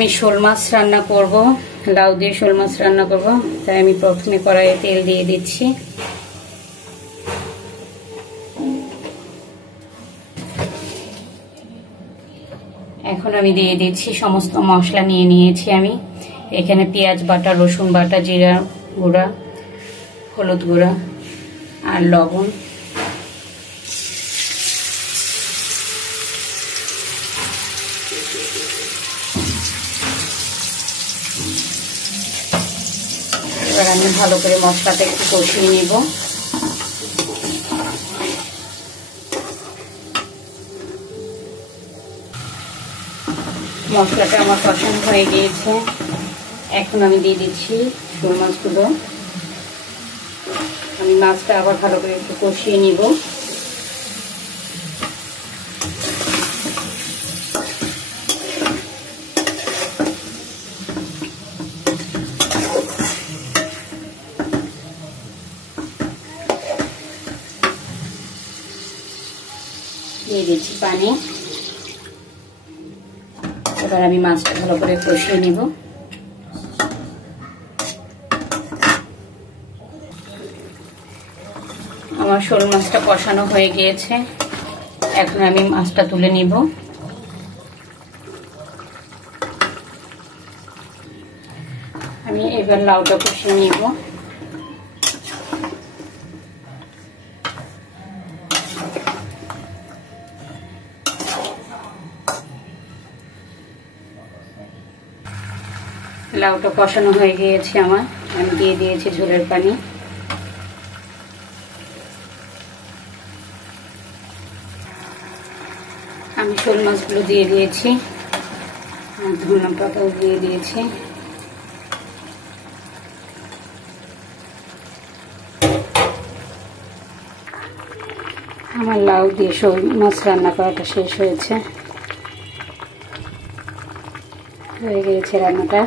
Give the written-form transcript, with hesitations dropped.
আমি শোল মাছ রান্না করব, লাউ দিয়ে শোল মাছ রান্না করব। তাই আমি প্রথমে কড়াইয়ে তেল দিয়ে দিচ্ছি। এখন আমি দিয়ে দিচ্ছি সমস্ত মশলা নিয়ে নিয়েছি আমি। এখানে পেঁয়াজ বাটা, রসুন বাটা, জিরা গুঁড়া, হলুদ গুঁড়া আর লবণ। এবার আমি ভালো করে মশলাটা একটু কষিয়ে নিব। মশলাটা আমার কষানো হয়ে গিয়েছে। এখন আমি দিয়ে দিচ্ছি শোল মাছগুলো। আমি মাছটা আবার ভালো করে একটু কষিয়ে নিব। দিয়ে দিচ্ছি পানি। এবার আমি মাছটা ভালো করে কষিয়ে নিব। আমার শোল মাছটা কষানো হয়ে গিয়েছে। এখন আমি মাছটা তুলে নিব। আমি এবার লাউটা কষিয়ে নিব। লাউটা কষানো হয়ে গিয়েছে আমার। আমি দিয়ে দিয়েছি ঝোলের পানি। আমি শোল মাছগুলো দিয়ে দিয়েছি, ধনিয়া পাতাও দিয়ে দিয়েছি। আমার লাউ দিয়ে শোল মাছ রান্না করাটা শেষ হয়ে গিয়েছে রান্নাটা।